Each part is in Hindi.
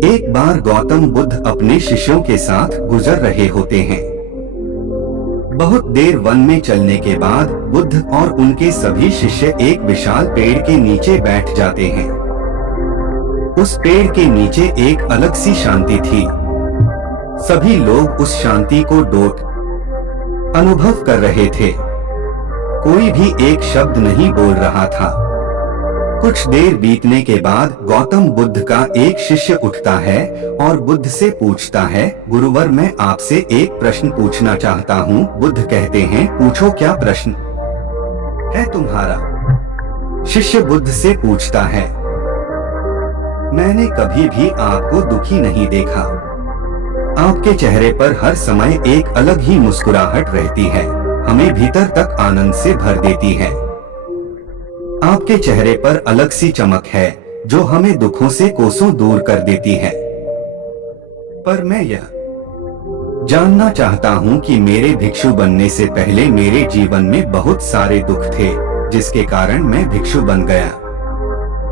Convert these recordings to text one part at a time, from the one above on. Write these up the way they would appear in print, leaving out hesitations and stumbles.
एक बार गौतम बुद्ध अपने शिष्यों के साथ गुजर रहे होते हैं। बहुत देर वन में चलने के बाद बुद्ध और उनके सभी शिष्य एक विशाल पेड़ के नीचे बैठ जाते हैं। उस पेड़ के नीचे एक अलग सी शांति थी। सभी लोग उस शांति को डोट अनुभव कर रहे थे। कोई भी एक शब्द नहीं बोल रहा था। कुछ देर बीतने के बाद गौतम बुद्ध का एक शिष्य उठता है और बुद्ध से पूछता है, गुरुवर मैं आपसे एक प्रश्न पूछना चाहता हूँ। बुद्ध कहते हैं, पूछो क्या प्रश्न है तुम्हारा? शिष्य बुद्ध से पूछता है, मैंने कभी भी आपको दुखी नहीं देखा। आपके चेहरे पर हर समय एक अलग ही मुस्कुराहट रहती है, हमें भीतर तक आनंद से भर देती है। आपके चेहरे पर अलग सी चमक है जो हमें दुखों से कोसों दूर कर देती है। पर मैं यह जानना चाहता हूँ कि मेरे भिक्षु बनने से पहले मेरे जीवन में बहुत सारे दुख थे जिसके कारण मैं भिक्षु बन गया।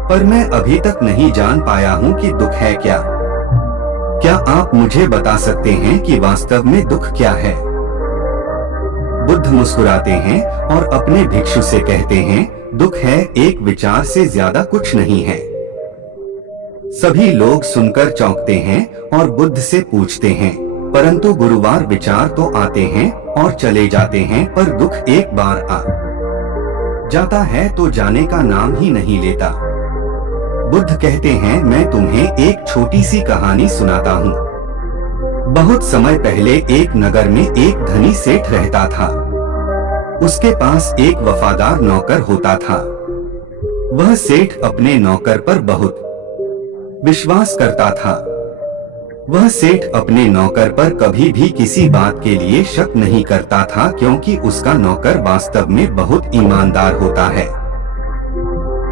पर मैं अभी तक नहीं जान पाया हूँ कि दुख है क्या। क्या आप मुझे बता सकते हैं कि वास्तव में दुख क्या है? बुद्ध मुस्कुराते हैं और अपने भिक्षु से कहते हैं, दुख है एक विचार से ज्यादा कुछ नहीं है। सभी लोग सुनकर चौंकते हैं और बुद्ध से पूछते हैं, परंतु गुरुवार विचार तो आते हैं और चले जाते हैं, पर दुख एक बार आ जाता है तो जाने का नाम ही नहीं लेता। बुद्ध कहते हैं, मैं तुम्हें एक छोटी सी कहानी सुनाता हूँ। बहुत समय पहले एक नगर में एक धनी सेठ रहता था। उसके पास एक वफादार नौकर होता था। वह सेठ अपने नौकर पर बहुत विश्वास करता था। वह सेठ अपने नौकर पर कभी भी किसी बात के लिए शक नहीं करता था, क्योंकि उसका नौकर वास्तव में बहुत ईमानदार होता है।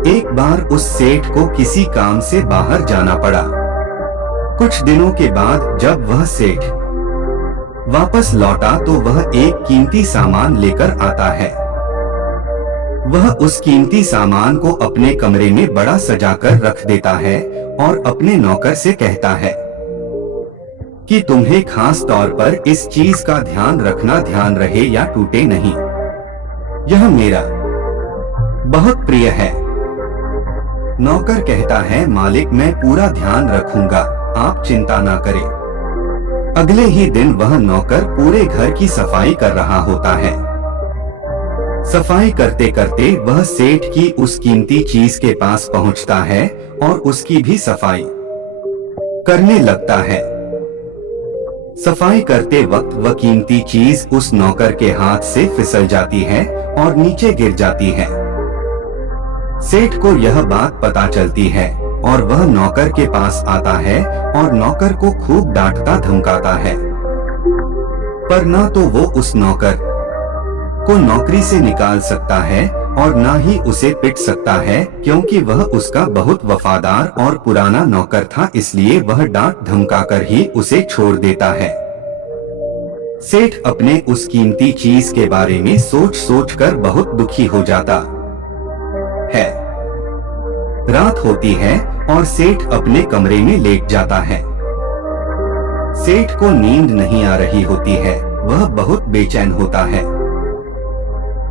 एक बार उस सेठ को किसी काम से बाहर जाना पड़ा। कुछ दिनों के बाद जब वह सेठ वापस लौटा तो वह एक कीमती सामान लेकर आता है। वह उस कीमती सामान को अपने कमरे में बड़ा सजाकर रख देता है और अपने नौकर से कहता है कि तुम्हें खास तौर पर इस चीज का ध्यान रखना, ध्यान रहे या टूटे नहीं। यह मेरा बहुत प्रिय है। नौकर कहता है, मालिक मैं पूरा ध्यान रखूंगा, आप चिंता ना करें। अगले ही दिन वह नौकर पूरे घर की सफाई कर रहा होता है। सफाई करते करते वह सेठ की उस कीमती चीज के पास पहुंचता है और उसकी भी सफाई करने लगता है। सफाई करते वक्त वह कीमती चीज उस नौकर के हाथ से फिसल जाती है और नीचे गिर जाती है। सेठ को यह बात पता चलती है और वह नौकर के पास आता है और नौकर को खूब डांटता धमकाता है। पर ना तो वो उस नौकर को नौकरी से निकाल सकता है और ना ही उसे पिट सकता है, क्योंकि वह उसका बहुत वफादार और पुराना नौकर था, इसलिए वह डांट धमकाकर ही उसे छोड़ देता है। सेठ अपने उस कीमती चीज के बारे में सोच सोच कर बहुत दुखी हो जाता है। रात होती है और सेठ अपने कमरे में लेट जाता है। सेठ को नींद नहीं आ रही होती है, वह बहुत बेचैन होता है।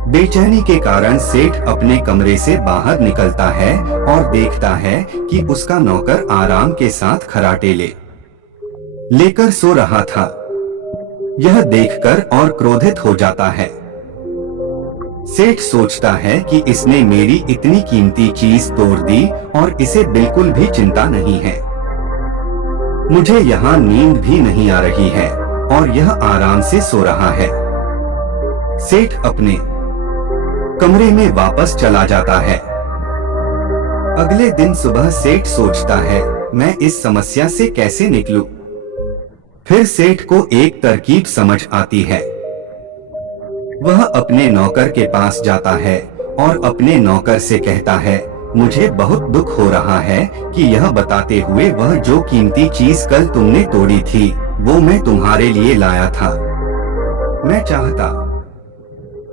बेचैनी के कारण सेठ अपने कमरे से बाहर निकलता है और देखता है कि उसका नौकर आराम के साथ खराटे लेकर सो रहा था। यह देखकर और क्रोधित हो जाता है। सेठ सोचता है कि इसने मेरी इतनी कीमती चीज तोड़ दी और इसे बिल्कुल भी चिंता नहीं है। मुझे यहाँ नींद भी नहीं आ रही है और यह आराम से सो रहा है। सेठ अपने कमरे में वापस चला जाता है। अगले दिन सुबह सेठ सोचता है, मैं इस समस्या से कैसे निकलूं? फिर सेठ को एक तरकीब समझ आती है। वह अपने नौकर के पास जाता है और अपने नौकर से कहता है, मुझे बहुत दुख हो रहा है कि यह बताते हुए वह जो कीमती चीज कल तुमने तोड़ी थी वो मैं तुम्हारे लिए लाया था। मैं चाहता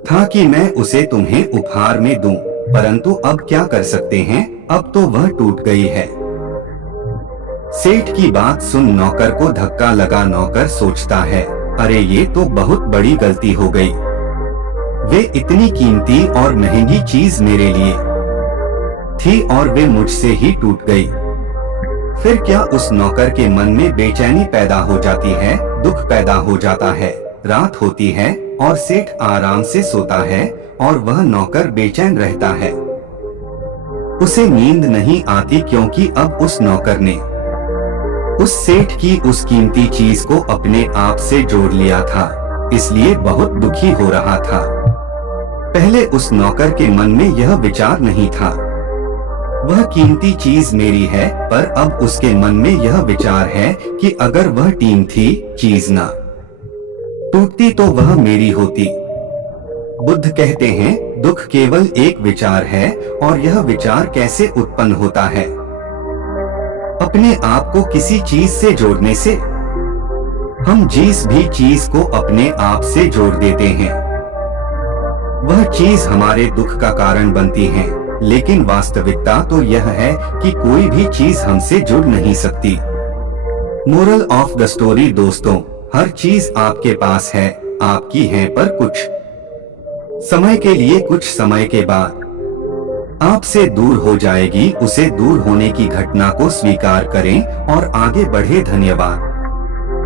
था कि मैं उसे तुम्हें उपहार में दूं, परंतु अब क्या कर सकते हैं, अब तो वह टूट गई है। सेठ की बात सुन नौकर को धक्का लगा। नौकर सोचता है, अरे ये तो बहुत बड़ी गलती हो गई। वे इतनी कीमती और महंगी चीज मेरे लिए थी और वे मुझसे ही टूट गई। फिर क्या उस नौकर के मन में बेचैनी पैदा हो जाती है, दुख पैदा हो जाता है। रात होती है और सेठ आराम से सोता है और वह नौकर बेचैन रहता है। उसे नींद नहीं आती क्योंकि अब उस नौकर ने उस सेठ की उस कीमती चीज को अपने आप से जोड़ लिया था, इसलिए बहुत दुखी हो रहा था। पहले उस नौकर के मन में यह विचार नहीं था, वह कीमती चीज मेरी है, पर अब उसके मन में यह विचार है कि अगर वह चीज ना टूटती तो वह मेरी होती। बुद्ध कहते हैं, दुख केवल एक विचार है और यह विचार कैसे उत्पन्न होता है? अपने आप को किसी चीज से जोड़ने से। हम जिस भी चीज को अपने आप से जोड़ देते हैं, वह चीज हमारे दुख का कारण बनती है। लेकिन वास्तविकता तो यह है कि कोई भी चीज हमसे जुड़ नहीं सकती। मोरल ऑफ द स्टोरी दोस्तों, हर चीज आपके पास है, आपकी है, पर कुछ समय के लिए, कुछ समय के बाद आपसे दूर हो जाएगी। उसे दूर होने की घटना को स्वीकार करें और आगे बढ़े। धन्यवाद।